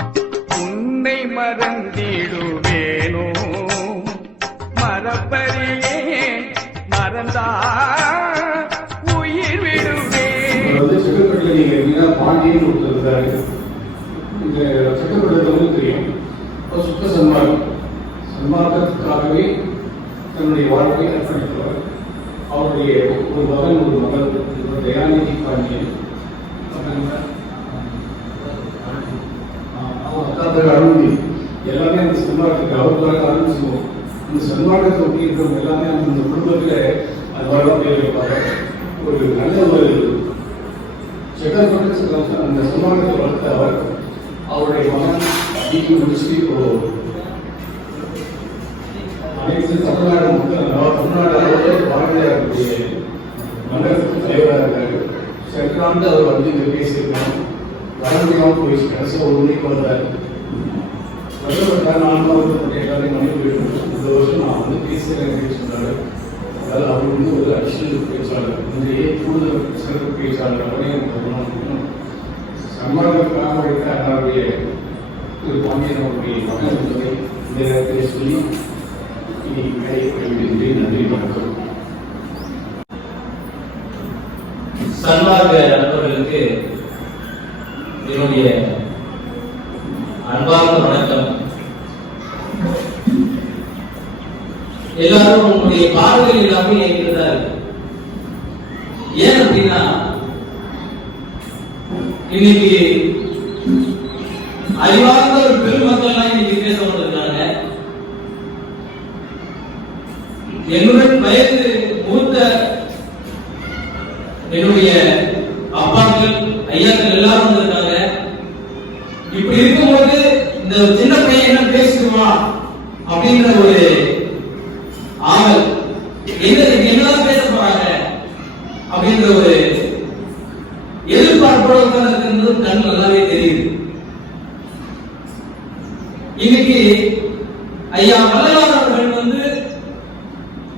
உன்னை மறந்திடுவேனோ மரப்பரியே மறந்தா உயிர் விடுவேன். செங்கல்பட்டில் நீங்க எப்படின்னா பாண்டியன்னு ஒருத்தர் இருந்தாரு. இந்த செங்கல்பட்டு தெரியும். சுத்த சன்மார்க்கத்துக்காகவே தன்னுடைய வாழ்க்கையை அர்ப்பணித்தவர். அவருடைய ஒரு மகன் ஒரு மகள் தயாநிதி பாண்டியன், அக்காத்தர் அருள்மொழி, எல்லாமே அந்த சன்மார்க்கத்துக்கு அவர்களாக ஆரம்பிச்சுவோம். அந்த சன்மார்க்கத்தை ஒட்டி இருக்கிறவங்க எல்லாமே அந்த குடும்பத்தில் அது வளர்ப்பாங்க. ஒரு நல்ல ஒரு செங்கல்பட்டு அந்த சன்மார்க்கத்தை வளர்த்த அவர் அவருடைய மகன் டிகிரி முடிச்சு அனைத்து தமிழ்நாடு தமிழ்நாடு பாரதியாருடைய மண்டலத்துக்கு தலைவராக இருக்காரு. சென்றாண்டு அவர் வந்து இங்கே பேசியிருக்காங்க. வர முடியாமல் போயிடுச்சு. கடைசியாக ஒரு மணிக்கு வந்தார். நான் எல்லாரையும் மணிக்கு இந்த வருஷம் நான் வந்து பேசுகிறேன் சொன்னார். அதாவது அவர் வந்து ஒரு அடிஷனல் பேச்சாளர், இன்றைய கூடுதல் சிறப்பு பேச்சாளர் அவரையும் சன்மார்க்கத்துக்காக வைத்த அவருடைய திரு பாண்டியன் அவருடைய மகன் என்பதை இந்த நேரத்தில் சொல்லி நன்றி வணக்கம். சன்மார்க்க நண்பர்களுக்கு என்னுடைய அன்பார்ந்த வணக்கம். எல்லாரும் உங்களுடைய பார்வைகள் எல்லாமே என்கிறதா இருக்கு. ஏன் அப்படின்னா இன்னைக்கு அறிவார்ந்த ஒரு பெருமக்கள்லாம் இன்னைக்கு பேச வந்திருக்காங்க. என்னுடன் வயது மூத்த என்னுடைய அப்பாக்கள் ஐயாக்கள் எல்லாரும் வந்திருக்காங்க. இப்படி இருக்கும்போது இந்த சின்ன பையன் என்ன பேசுமா அப்படின்ற ஒரு ஆவல், என்னதான் பேச போறாங்க அப்படின்ற ஒரு எதிர்பார்ப்போடு உட்கார்ந்து கண் நல்லாவே தெரியுது. இன்னைக்கு ஐயா வள்ளலார் அவர்கள் வந்து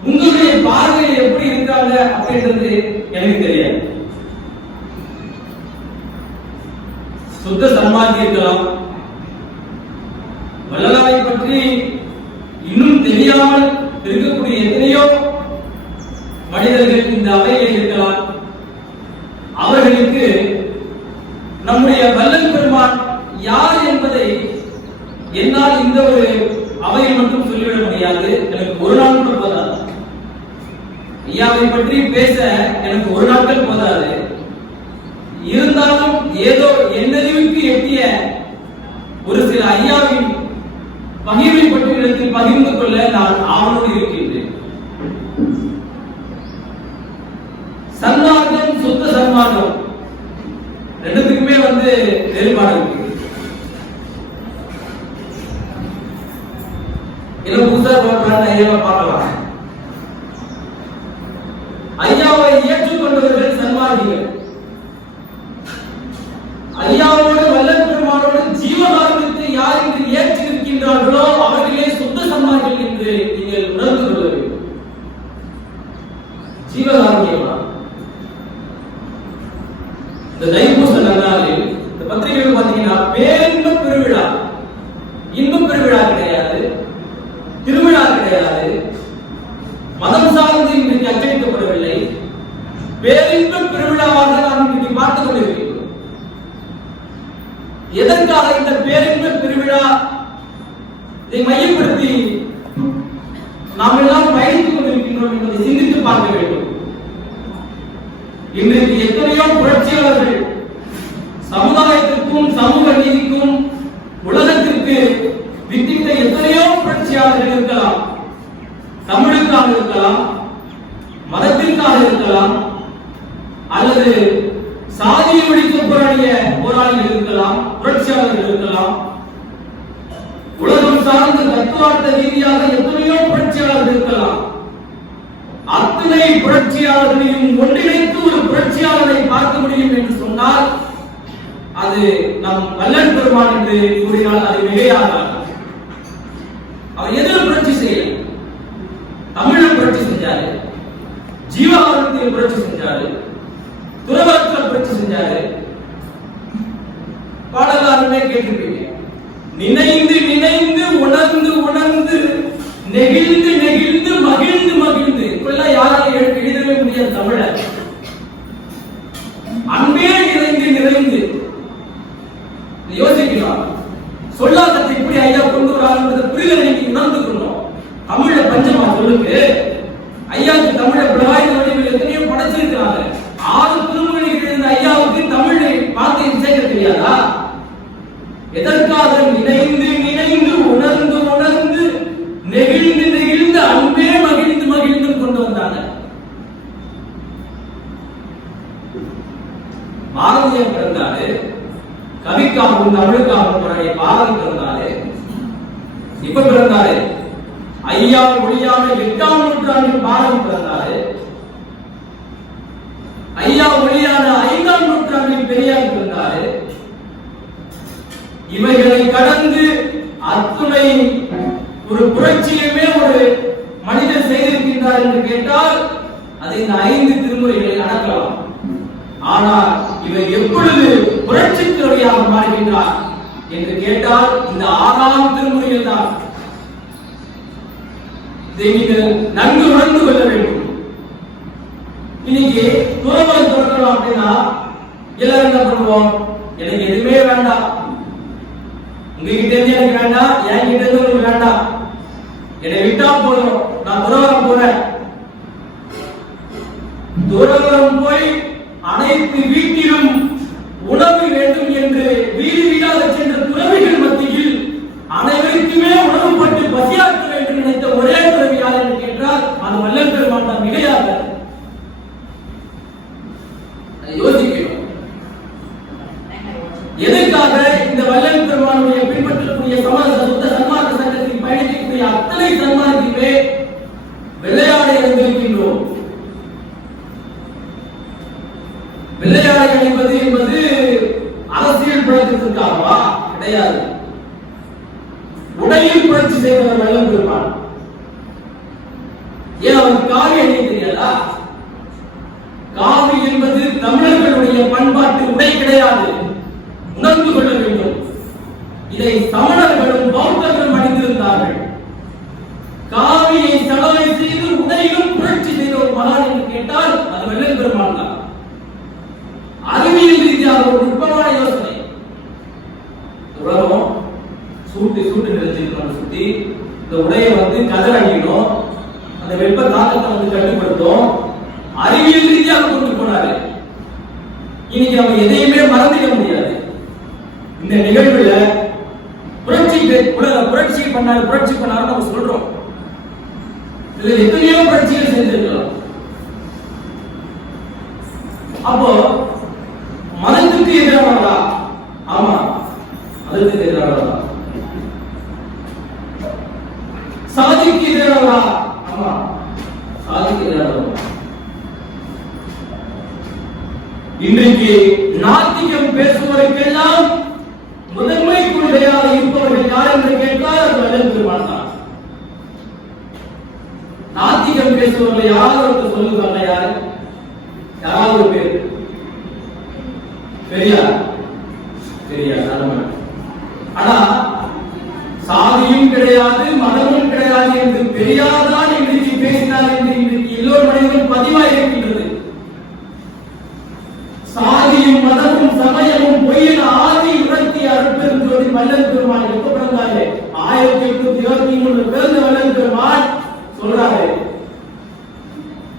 உங்களுடைய பார்வையில் எப்படி இருக்காங்க அப்படின்றது எனக்கு தெரியாது. சுத்த சன்மார்க்க இருக்கலாம், வள்ளலாரை பற்றி இன்னும் தெரியாமல் இருக்கக்கூடிய எத்தனையோ மனிதர்கள் இந்த அவையில் இருக்கலாம். அவர்களுக்கு நம்முடைய வள்ளல் பெருமான் யார் என்பதை என்னால் இந்த ஒரு அவையில் மட்டும் சொல்லிவிட முடியாது. எனக்கு ஒரு நாள் கூட போதாது. ஐயாவை பற்றி பேச எனக்கு ஒரு நாட்கள் போதாது. இருந்தாலும் ஏதோ என்னறிவுக்கு எட்டிய ஒரு சில ஐயாவின் பகிர்வை பற்றி பகிர்ந்து கொள்ள நான் ஆவலோடு இருக்கின்றேன். சன்மார்க்கம், சுத்த சன்மார்க்கம் ரெண்டுத்துக்குமே வந்து வேறுபாடு இருக்கு. என்ன புதுசா பார்க்கலாம். ஐயாவை ஏற்றுக்கொண்டவர்கள் சன்மார்க்கிகள். ஐயாவோடு வள்ளல் பெருமானோடு ஜீவகாரணத்தை யார் என்று ஏற்று இருக்கின்றார்களோ அவர்களே சுத்த சன்மார்க்கிகள் என்று நீங்கள் உணர்ந்து கொள்ள வேண்டும். ஜீவகாரணியமா இந்த தைப்பூச நன்னாளில் இந்த பத்திரிகைகள் பார்த்தீங்கன்னா பேரின்ப பெருவிழா, இன்ப பெருவிழா கிடையாது, திருவிழா கிடையாது, மதம் சார்ந்து இன்றைக்கு அச்சடிக்கப்படவில்லை. பேரின்ப பெருவிழாவாக நாம் இன்றைக்கு பார்த்துக் கொண்டிருக்கிறோம். எதற்காக இந்த பேரின்ப பெருவிழா இதை மையப்படுத்தி நாம் எல்லாம் பயணித்துக் கொண்டிருக்கின்றோம் என்பதை சிந்தித்து பார்க்க வேண்டும். இன்றைக்கு எத்தனையோ புரட்சியாளர்கள் சமுதாயத்திற்கும் சமூக நீதிக்கும் உலகத்திற்கு வித்திட்ட எத்தனையோ புரட்சியாளர்கள் இருக்கலாம். தமிழுக்காக இருக்கலாம், மதத்திற்காக இருக்கலாம், அல்லது சாதியை ஒழிக்க போராடிய போராளிகள் இருக்கலாம், புரட்சியாளர்கள் இருக்கலாம். உலகம் சார்ந்த தத்துவார்த்த ரீதியாக எத்தனையோ புரட்சியாளர்கள் இருக்கலாம். அத்தனை புரட்சியாளர்களையும் ஒன்றிணைத்து ஒரு புரட்சியாளரை பார்க்க முடியும் என்று சொன்னால் அது நம் வள்ளல் பெருமான் என்று கூறினால் அது மிகையாகாது. அவர் எதில் புரட்சி செய்யல? தமிழில் புரட்சி செஞ்சாரு, ஜீவானந்தத்தில் புரட்சி செஞ்சாரு, துறவரத்தில் புரட்சி செஞ்சாரு. பாடலாருமே கேட்டிருப்பீங்க. நினைந்து நினைந்து உணர்ந்து உணர்ந்து நெகிழ்ந்து நெகிழ்ந்து மகிழ்ந்து மகிழ்ந்து இப்பெல்லாம் யாராலும் எழுதவே முடியாது தமிழர். அன்பே நிறைந்து நிறைந்து யோசிக்கலாம். சொல்லாதத்தை இப்படி ஐயா கொண்டு வராங்க புரிதலை நீங்க உணர்ந்து கொள்ளும். தமிழ பஞ்சமா சொல்லுக்கு ஐயாவுக்கு தமிழ பிளவாய் வடிவில் எத்தனையோ படைச்சிருக்கிறாங்க. 6 திருமொழிகள் எழுந்த ஐயாவுக்கு தமிழை வார்த்தையை சேர்க்க தெரியாதா? எதற்காக நினைந்து நினைந்து உணர்ந்து உணர்ந்து நெகிழ்ந்து நெகிழ்ந்து அன்பே மகிழ்ந்து மகிழ்ந்து கொண்டு வந்தாங்க. பாரதியார் பிறந்தாரு, கவிக்காகவும் தமிழுக்காகவும் பாரதி பிறந்தாரு. இப்ப பிறந்தாரு ஐயா ஒளியான 8ஆம் நூற்றாண்டில் பாரதி பிறந்தாரு. ஐயா ஒளியான 5ஆம் நூற்றாண்டில் பெரியார் பிறந்தாரு. இவைகளை கடந்து அத்துணை ஒரு புரட்சியுமே ஒரு மனிதர் செய்திருக்கின்றார் என்று கேட்டால் அதை இந்த 5 திருமுறைகளை அடக்கலாம். ஆனால் இவை எப்பொழுது புரட்சி துறையாக மாறுகின்றார் என்று கேட்டால் இந்த 6ஆம் திருமுறையில் தான். இதை நீங்கள் நன்கு உணர்ந்து கொள்ள வேண்டும். இன்னைக்கு துறவரை துறக்கலாம் அப்படின்னா எல்லாரும் என்ன பண்ணுவோம்? எனக்கு எதுவுமே வேண்டாம், உங்ககிட்ட இருந்து எனக்கு வேண்டாம், என்கிட்ட இருந்து உங்களுக்கு வேண்டாம், என்னை விட்டா போதும், நான் துறவரம் போறேன். துறவரம் போய் அனைத்து வீட்டிலும் உணவு வேண்டும் என்று வீடு வீடாக சென்ற துறவிகள் மத்தியில் அனைவருக்குமே உணவு பட்டு பசியாற்ற வேண்டும் நினைத்த ஒரே துறவி யார் என்று கேட்டால் அது வள்ளல் பெருமான் தான். மிகையாக யோசிக்கணும். எதற்காக இந்த வள்ளல் பெருமானுடைய பின்பற்றக்கூடிய சுத்த சன்மார்க்க சங்கத்தில் பயணிக்கக்கூடிய அத்தனை சன்மார்க்கமே வெள்ளையாடை அணிந்திருக்கின்றோம். வெள்ளையாடை அணிவது என்பது அரசியல் பழக்கத்திற்காகவா? கிடையாது. உடையில் புரட்சி செய்தவர் வள்ளல் பெருமான். ஏன் அவருக்கு காவி அணிய தெரியாதா? காவி என்பது தமிழர்களுடைய பண்பாட்டு உடை கிடையாது, உணர்ந்து கொள்ள வேண்டும். இதை சமணர்களும் பௌத்தர்களும் அணிந்திருந்தார்கள். காவியை சலவை செய்து உடையிலும் புரட்சி செய்த ஒரு மகான் என்று கேட்டால் அது வள்ளல் பெருமான் தான். அறிவியல் ரீதியாக ஒரு நுட்பமான யோசனை. உலகம் சூட்டு நினைச்சிருக்கோம். சுத்தி இந்த உடையை கதர் அணிக்கணும், அந்த வெப்ப தாக்கத்தை கட்டுப்படுத்தும். அறிவியல் ரீதியாக கொண்டு போனாரு. இன்னைக்கு அவங்க எதையுமே மறந்துட முடியாது. இந்த நிகழ்வுல புரட்சி பண்ணாரு நம்ம சொல்றோம். இதுல எத்தனையோ புரட்சிகள் செஞ்சிருக்கலாம். அப்போ மதத்துக்கு எதிரானவரா? ஆமா, மதத்துக்கு எதிரானவரா. சாதிக்கு எதிரானவரா? ஆமா, சாதிக்கு எதிரானவரா. இன்றைக்கு நாத்திகம் பேசுவதற்கெல்லாம் முதன்மை கொள்கையாக இருப்பவர்கள் யார் என்று கேட்டால் அது வள்ளல் பெருமான் தான். நாத்திகம் பேசுவவர்கள் யாராவது சொல்லுவாங்க? யாரு? யாராவது ஒரு பேர்? பெரியார். ஆனா சாதியும் கிடையாது, மதமும் கிடையாது என்று பெரியார் தான் இன்றைக்கு பேசினார் என்று இன்றைக்கு எல்லோர் மனிதனும் பதிவாக இருக்கின்றது. சாதியும் மதமும் சமயமும் பொய்யின் ஆதி உணர்த்தி அருட்பெருஞ்சோதி வள்ளல் பெருமான் எப்ப பிறந்தாரு? 1823 பிறந்த வள்ளல் பெருமான் சொல்றாரு.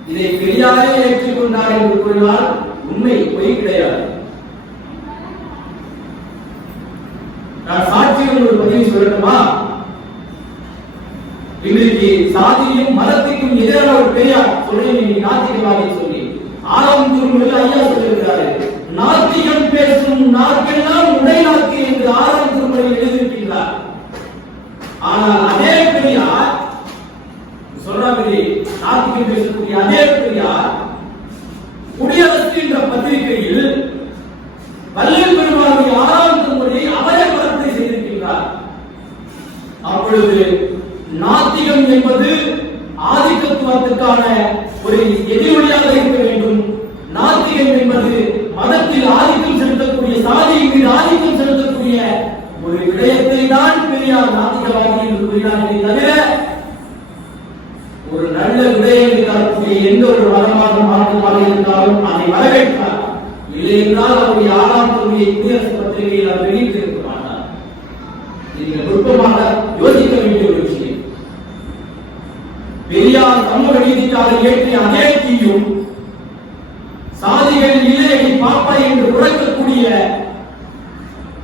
இதை பெரியாரே ஏற்றுக்கொண்டார் என்று கூறினால் உண்மை, பொய் கிடையாது. நான் சாட்சிகள் ஒரு பதிவு சொல்லட்டுமா? இன்றைக்கு சாதியும் மதத்துக்கும் எதிரான ஒரு பெரியார் சொல்லி நாத்திகவாதி சொல்லி 6ஆம் திருமுறையில் ஐயா சொல்லியிருக்கிறாரு. நாத்திகம் பேசும் நாட்கெல்லாம் உடை நாக்கு என்று 6ஆம் திருமுறையில் எழுதியிருக்கின்றார். ஆனால் அதே பெரியார் சொல்றாரு, நாத்திகம் பேசக்கூடிய அதே பெரியார் குடியரசு என்ற பத்திரிகையில் வள்ளல் பெருமானுடைய 6ஆம் திருமுறையை அவரே வார்த்தை செய்திருக்கின்றார். அப்பொழுது நாத்திகம் என்பது ஆதிக்கத்துவத்துக்கான ஒரு எதிரொலியாக இருக்க வேண்டும். நாத்திகம் என்பது மதத்தில் ஆதிக்கம் செலுத்தக்கூடிய, சாதியின் மீது ஆதிக்கம் செலுத்தக்கூடிய ஒரு விடயம் விஷயத்தை தான் பெரியார் நாத்திகவாதி என்று கூறினார்களே தவிர ஒரு நல்ல விடயங்களை தரக்கூடிய எந்த ஒரு மதமாக மாற்றமாக இருந்தாலும் அதை வரவேற்றார். இல்லை என்றால் அவருடைய 6ஆம் தொகுதியை குடியரசு பத்திரிகையில் அவர் வெளியிட்டிருக்க மாட்டார். நீங்கள் நுட்பமாக யோசிக்க வேண்டிய ஒரு விஷயம். பெரியார் சமூக நீதிக்காக இயற்றிய அதே தீயும் சாதிகள் இல்லையடி பாப்பா என்று உழைக்கக்கூடிய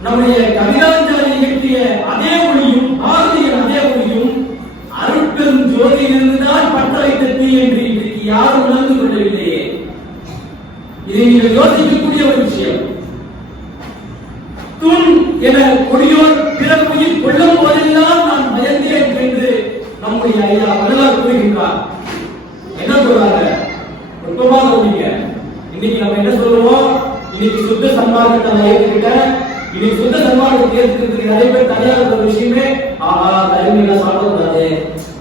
நம்முடைய கவிதாஞ்சாரி இயற்றிய அதே ஒளியும் பாரதியின் அதே ஒளியும் அருட்பெரும் ஜோதியிலிருந்துதான் பற்ற வைத்த தீ என்று இன்றைக்கு யாரும் உணர்ந்து கொள்ளவில்லையே. இதை நீங்கள் யோசிக்கக்கூடிய ஒரு விஷயம். துன் என கொடியோர் பிறப்புயில் கொள்ளும் போதெல்லாம் நான் பயந்தேன் என்று நம்முடைய ஐயா வரலாறு கூறுகின்றார். என்ன சொல்றாங்க? நுட்பமாக சொன்னீங்க. இன்னைக்கு நம்ம என்ன சொல்லுவோம்? இன்னைக்கு சுத்த சன்மார்க்கத்தை நான் ஏற்றுக்கிட்டேன். இன்னைக்கு சுத்த சன்மார்க்கத்தை ஏற்றுக்கிறதுக்கு நிறைய பேர் தனியாக ஒரு விஷயமே தனிமையில சாப்பிடக்கூடாது.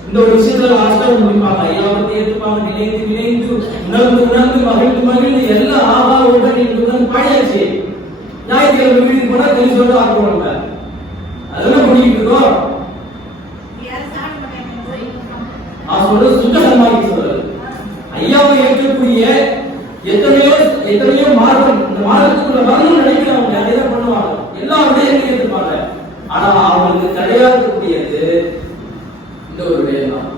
இந்த ஒரு விஷயத்துல அஷ்டம் முடிப்பாங்க. ஐயா பத்தி ஏற்றுப்பாங்க. நினைந்து உணர்ந்து மகிழ்ந்து எல்லாம் உடன் உடன் பாடியாச்சு. ஞாயிற்றுக்கிழமை வீட்டுக்கு போனா தெளிச்சோட ஆக்குவாங்க. அதெல்லாம் பண்ணிக்கிட்டு இருக்கோம். சுத்த சன்மார்க்கம் சொல்றது ஐயாவை ஏற்கக்கூடிய எத்தனையோ மார்க்கம் இந்த மார்க்கத்துக்குள்ள வரணும்னு நினைக்கிறவங்க அதைதான் பண்ணுவாங்க. எல்லா விடயங்களையும் ஏற்றுப்பாங்க. ஆனா அவங்களுக்கு கிடையாதக்கூடியது இந்த ஒரு விடயம் தான்.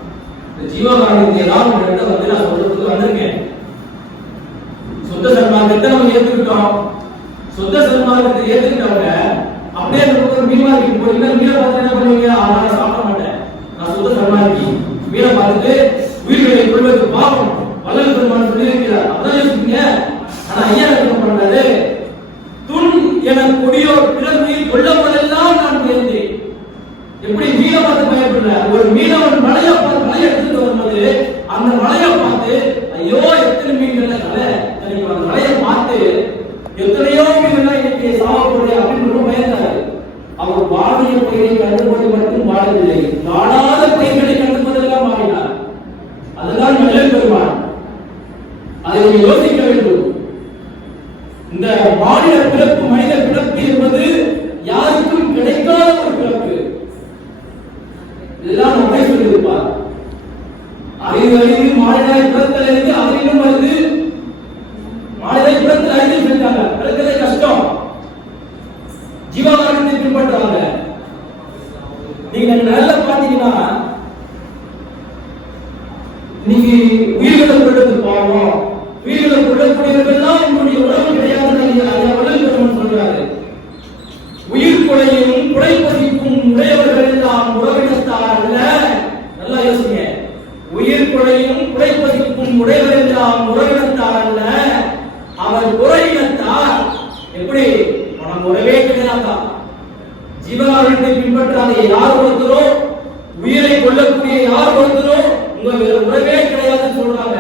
இந்த ஜீவகாரணத்தை எல்லாம் உங்கள்கிட்ட வந்து நான் சொல்றதுக்கு வந்திருக்கேன். சுத்த சன்மார்க்கத்தை நம்ம ஏற்றுக்கிட்டோம். சுத்த சன்மார்க்கத்தை ஏற்றுக்கிட்டவங்க அப்படியே அந்த மீன் மார்க்கெட் போறீங்கன்னா மீனை பார்த்து என்ன பண்ணுவீங்க? நான் சாப்பிட மாட்டேன், நான் சுத்த சன்மார்க்கி. மீனை பார்த்துட்டு உயிர்களை கொள்வது பாவம் வல்லல் பெருமான் சொல்லி இருக்கிறார். அதான் யோசிப்பீங்க. ஆனா ஐயா என்ன பண்றாரு? துன் என கொடியோர் பிறப்பில் கொள்ளப்படலாம் நான் தெரிந்தேன். எப்படி மீனை பார்த்து பயப்படுற ஒரு மீனவன் மலையை எடுத்துட்டு வரும்போது அந்த மலையை பார்த்து ஐயோ எத்தனை மீன்கள் கலை அந்த மலையை பார்த்து எத்தனையோ மீன்கள் இன்னைக்கு சாவப்படுற அப்படின்னு ரொம்ப பயந்தாரு. அவர் வாடிய பயிரை கண்டுபோது மட்டும் வாழவில்லை, வாடாத பயிர்களை கண்டுபோதெல்லாம் மாறினார். அதுதான் வல்லல் பெருமான். அதை யோசிக்க வேண்டும். இந்த மாநில பிறப்பு மனித பிறப்பு என்பது யாருக்கும் கிடைக்காத ஒரு பிறப்பு. இதெல்லாம் நம்மை சொல்லியிருப்பார். அறிவு மாநிலாய் பிறத்தல் இருந்து அவரிலும் வருது. மாநிலாய் பிறத்தல் அறிவு சொல்லிட்டாங்க. பிறத்தலே கஷ்டம். ஜீவகாரணத்தை பின்பற்றாங்க. நீங்க நல்லா பாத்தீங்கன்னா இன்னைக்கு உயிர்களை கொள்வது பாவம், உயிர்களை கொள்ளக்கூடியவர்கள்லாம் உங்களுடைய உறவு கிடையாது. வல்லல் பெருமான் சொல்றாரு. உயிர் கொலையும் குறைப்பதிக்கும் உடையவர்கள் எல்லாம் உறவினத்தார் அல்ல. நல்லா யோசிங்க. உயிர் கொலையும் குறைப்பதிக்கும் உடையவர் எல்லாம் உறவினத்தார் அல்ல, அவர் உறவினத்தார். எப்படி நம்ம உறவே கிடையாதா? ஜீவகாரணத்தை பின்பற்றாத யார் ஒருத்தரோ, உயிரை கொள்ளக்கூடிய யார் ஒருத்தரோ உங்க உறவே கிடையாதுன்னு சொல்றாங்க.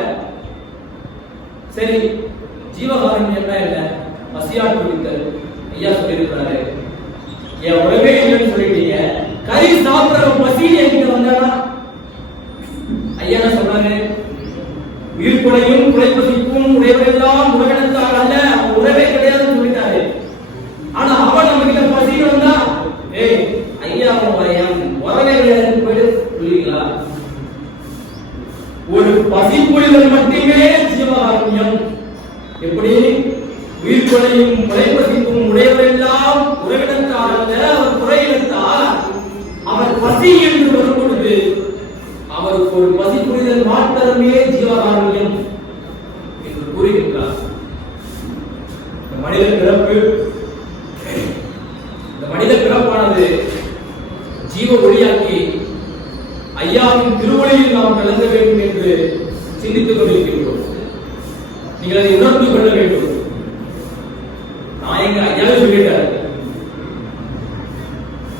சரி, ஜீவகாரணம் என்ன இல்ல பசியாட்டு வித்தல் ஐயா சொல்லியிருக்கிறாரு. என் உறவே இல்லைன்னு சொல்லிட்டீங்க. கறி சாப்பிடுற பசியில என்கிட்ட வந்தானா? ஐயா என்ன சொல்றாரு? உயிர் கொலையும் குறைப்பசிக்கும் உடையவரெல்லாம் உறவினத்தார் அல்ல, அவன் உறவே கிடையாதுன்னு சொல்லிட்டாரு. ஆனா அவன் நம்ம கிட்ட பசியில் வந்தா ஐயா உறவே கிடையாதுன்னு போயிட்டு சொல்லுவீங்களா? ஒரு பசி புரிதல் மட்டுமே ஜீவகாருண்யம். எப்படி உயிர் கொலையும் குறைப்பசிக்கும் உடையவரெல்லாம் உறவினத்தார் அல்ல, அவர் குறையினத்தார். அவர் பசி என்று வரும் பொழுது அவருக்கு ஒரு பசி புரிதல் மாற்றமே ஜீவகாருண்யம் என்று கூறுகின்றார். இந்த மனித பிறப்பானது ஜீவ ஒளியாக்கி ஐயாவின் திருவொளியில் நாம் கலந்த வேண்டும் என்று சிந்தித்துக் கொண்டிருக்கிறோம். நீங்கள் அதை உணர்ந்து கொள்ள வேண்டும். நான் எங்க ஐயாவை சொல்லிட்டார்.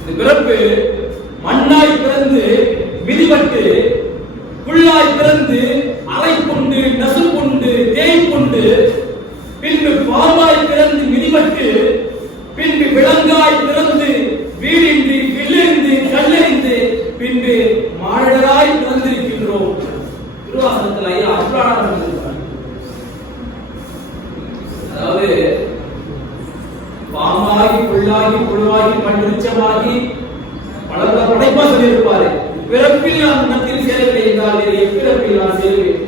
இந்த பிறப்பு மண்ணாய் பிறந்து மிதிபட்டு, புல்லாய் பிறந்து அலை கொண்டு நசு கொண்டு தேய் கொண்டு, பின்பு பாம்பாய் பிறந்து மிதிபட்டு, பின்பு விலங்காய் பிறந்து வீடின்றி வில்லிருந்து கல்லெறிந்து, பின்பு மாழராய் பிறந்திருக்கின்றோம். திருவாசகத்தில் ஐயா அப்ராணம். அதாவது பாம்பாகி புல்லாகி புழுவாகி மண்ணுச்சமாகி பல படைப்பா சொல்லியிருப்பாரு, பிறப்பில் நான் மத்தியில் சேரவில்லை என்றால் எப்பிறப்பில் நான் சேருவேன்.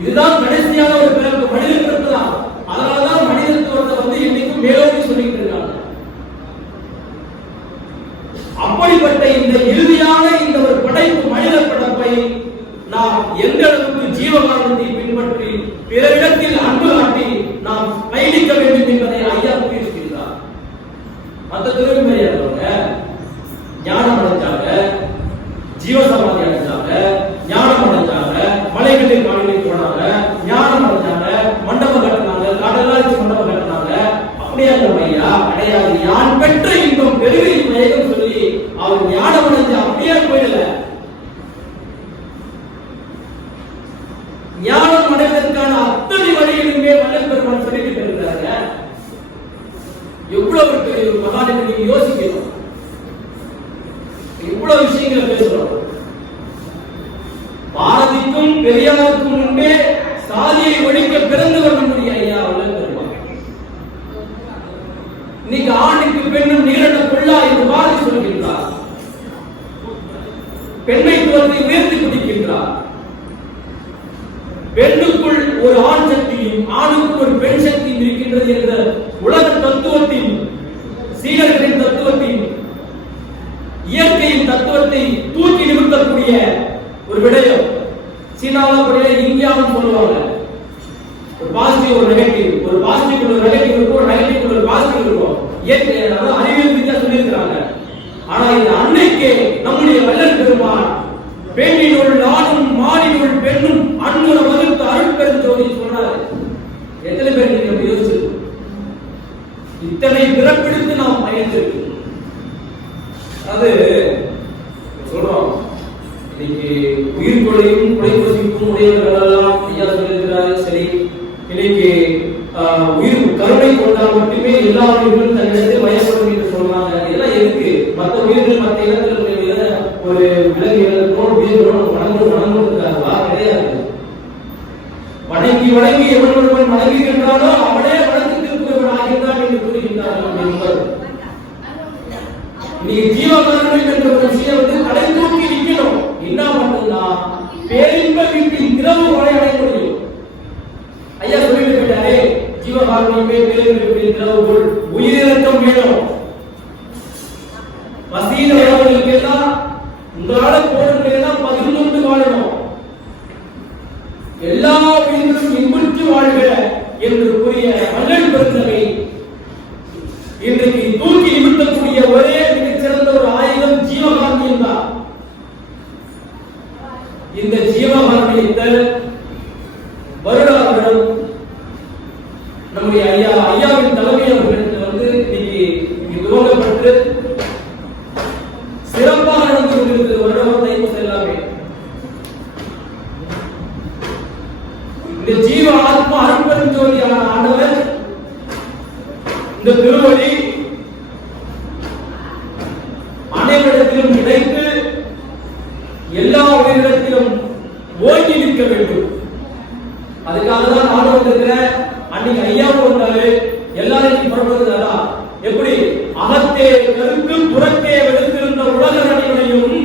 இதுதான் கடைசியான ஒரு பிறப்பு, மனித பிறப்பு தான். அதனாலதான் மனிதத்துவத்தை என்னைக்கும் மேலோக்கி சொல்லிட்டு இருக்காங்க. அப்படிப்பட்ட இந்த இறுதியான இந்த ஒரு படைப்பு, மனித படைப்பை நாம் எந்த அளவுக்கு ஜீவகாரணத்தை பின்பற்றி பிறரிடத்தில் அன்பு காட்டி நாம் பயணிக்க வேண்டும் என்பதை ஐயா கூறியிருக்கிறார். அந்த துறைமுறையாளவங்க ஞானம் அடைஞ்சாங்க, ஜீவசமாதி அடைஞ்சாங்க, ஞானம் அடைஞ்சாங்க, மலைகளில் மாநிலம் போனாங்க, ஞானம் அடைஞ்சாங்க, மண்டபம் கட்டினாங்க, கடலாட்சி மண்டபம் கட்டினாங்க. அப்படியே ஐயா கிடையாது. யான் பெற்ற இன்பம் பெருகை மயக்கம் சொல்லி அவர் ஞானம் அடைஞ்சு அப்படியே போயிடல. ஞானம் அடைவதற்கான அத்தனை வழிகளுமே வள்ளல் பெருமான் சொல்லிட்டு இருக்கிறாங்க. எவ்வளவு பெரிய ஒரு மகானை நீங்க யோசிக்கணும். இவ்வளவு விஷயங்களை பேசுறோம். பாரதிக்கும் பெரியாருக்கும் முன்பே சாதியை ஒழிக்க பிறந்தவர் நம்முடைய ஐயா வள்ளல் பெருமான். இன்னைக்கு ஆணுக்கு பெண்ணும் நீரட கொள்ளா என்று பாரதி சொல்கின்றார். பெண்மைத்துவத்தை உயர்த்தி பிடிக்கின்றார். பெண்ணுக்குள் ஒரு ஆண் சக்தியும் ஆணுக்குள் ஒரு பெண் சக்தியும் இருக்கின்றது என்ற உலக தத்துவத்தின், சீனர்களின் தத்துவத்தின், இயற்கையின் தத்துவத்தை தூக்கி நிறுத்தக்கூடிய ஒரு விடயம். சீனாவில் இந்தியாவும் சொல்லுவாங்க, ஒரு பாசிட்டிவ் ஒரு நெகட்டிவ், ஒரு பாசிட்டிவ் ஒரு நெகட்டிவ் இருக்கும், ஒரு நெகட்டிவ் ஒரு பாசிட்டிவ் இருக்கும். இயற்கை அறிவியல் ரீதியா சொல்லியிருக்கிறாங்க. ஆனா இந்த அன்னைக்கு நம்முடைய வள்ளல் பெருமான் பெண்ணினுள் ஆணும் மானினுள் பெண்ணும் அன்புற வகுத்து அருட்பெருஞ்சோதி சொன்னார். எத்தனை பேர் நீங்க யோசிச்சு இத்தனை பிறப்பெடுத்து நாம் பயந்திருக்கு. அது சொல்றோம், இன்னைக்கு உயிர் கொலையும் கொலை பசிக்கும் உடையவர்கள் எல்லாம் ஐயா சொல்லியிருக்கிறாரு. சரி, இன்னைக்கு உயிர் கருணை கொண்டால் மட்டுமே எல்லா உயிர்களும் தன்னிடத்தில் வயப்படும் என்று சொல்றாங்க. இதெல்லாம் எதுக்கு? மற்ற உயிர்கள் மற்ற இடத்துல ஒரு விலங்குகளோ உயிர்களோ வணங்குவதற்காகவா? கிடையாது. வணங்கி வணங்கி எவன் ஒருவன் வணங்குகின்றானோ அவனே வணக்கத்திற்கு ஆகின்றான் என்று கூறுகின்றார்கள். நீ ஜீவகாரணம் என்ற ஒரு விஷயம் கடை தூக்கி நிற்கணும். என்ன மட்டும்தான் பேரின்ப வீட்டின் திறவு வரை அடைய முடியும். ஐயா சொல்லிட்டு போயிட்டாரே, ஜீவகாரணமே பேரின்ப வீட்டின் திறவுகோள். உயிரிழக்கம் வேணும். பசியில் வரவர்களுக்கு எல்லாம் உங்களால போடுறதெல்லாம் பகிர்ந்து வாழணும். எல்லா உயிர்களும் இன்புற்று வாழ்க என்று கூறிய வள்ளல் பெருந்தகை இன்றைக்கு தூக்கி நிறுத்தக்கூடிய ஒரே மிகச்சிறந்த ஒரு ஆயுதம் ஜீவகாரணியம் தான். இந்த ஜீவகாரணியத்தில் வருடாவரும் நம்முடைய ஐயாவின் தலைமை அவர்களுக்கு இன்னைக்கு துவங்கப்பட்டு சிறப்பாக நடந்து கொண்டிருக்கிறது. வருடம் தைப்பூசம் எல்லாமே இந்த ஜீவ ஆத்மா அருட்பெருஞ்சோதியான ஆண்டவர் இந்த திருவடி அனைவரிடத்திலும் கிடைத்து எல்லா உயிரிடத்திலும் ஓங்கி நிற்க வேண்டும். அதுக்காக தான் நானும் வந்திருக்கிறேன். அன்னைக்கு ஐயாவும் வந்தாரு, எல்லாரையும் புறப்படுறதா எப்படி அகத்தே கருக்கு புறத்தே வெளுத்திருந்த உலக நடிகளையும்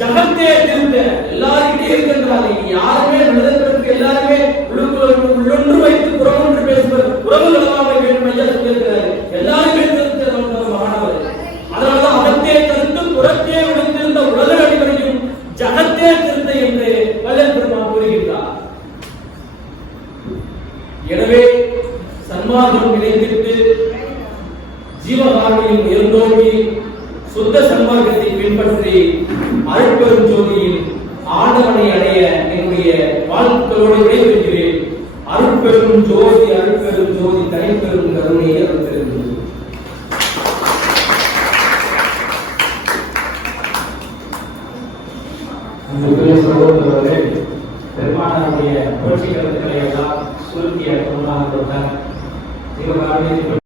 ஜகத்தே திருந்த எல்லாருக்கிட்டே இருக்கின்றாங்க. யாருமே நடந்திருக்கு, எல்லாருமே உள்ளொன்று வைத்து புறமொன்று பேசுவது உறவுகளாக வேண்டும் ஐயா சொல்லியிருக்கிறாரு. எல்லாருமே மாணவர். அதனால்தான் அகத்தே கருக்கு புறத்தே வெளுத்திருந்த உலக நடிகளையும் ஜகத்தே திருந்த என்று வள்ளல் பெருமான் கூறுகின்றார். எனவே சன்மார்க்கம் நிலைத்திட்டு ஜீவகாரணியம் உயர்ந்தோங்கி சுத்த சன்மார்க்கத்தை பின்பற்றி அருட்பெருஞ்சோதியின் ஆண்டவனை அடைய என்னுடைய வாழ்க்கையோடு விடைபெறுகிறேன். அருட்பெரும் ஜோதி, அருட்பெரும் ஜோதி, தனிப்பெரும் கருணையை அருட்பெரும் சகோதரர்களே, பெருமானாருடைய புரட்சி கருத்துக்களை எல்லாம் சுருக்கிய ஜீவகாரணியத்தை